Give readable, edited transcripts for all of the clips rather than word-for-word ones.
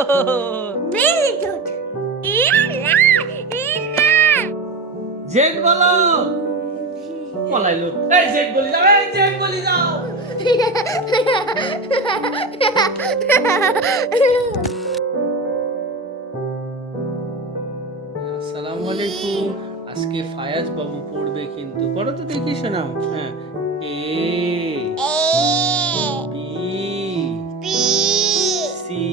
Very good. Ina. Z বলো। পলাইলো। এই Z বলি যাও, এই জেড বলি যাও। আসসালামু আলাইকুম। আজকে ফায়াজ বাবু পড়বে কিন্তু। পড়ো তো দেখি শোনাও। হ্যাঁ। A B C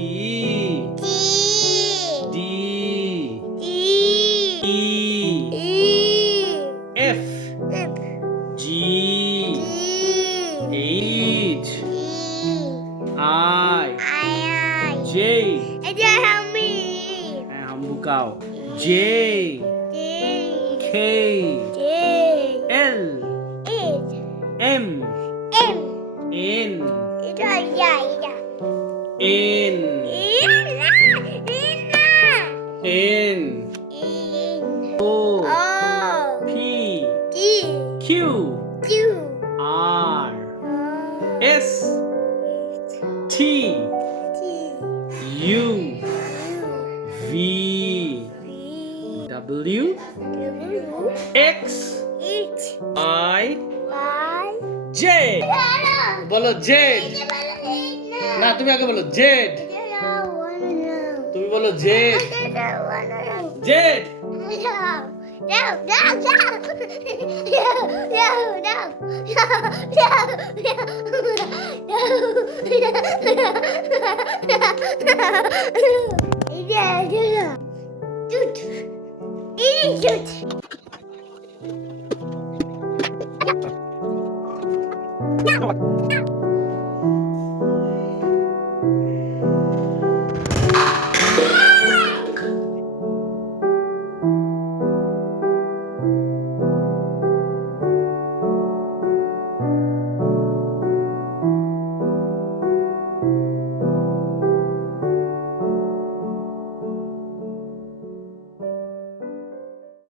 D E F G H I J হ্যাঁ হাম্বুকাও J K L M N N N O P Q R S T U V W X I J বলো জেড না তুমি আগে বলো জেড তুমি বলো Z Z Idiot.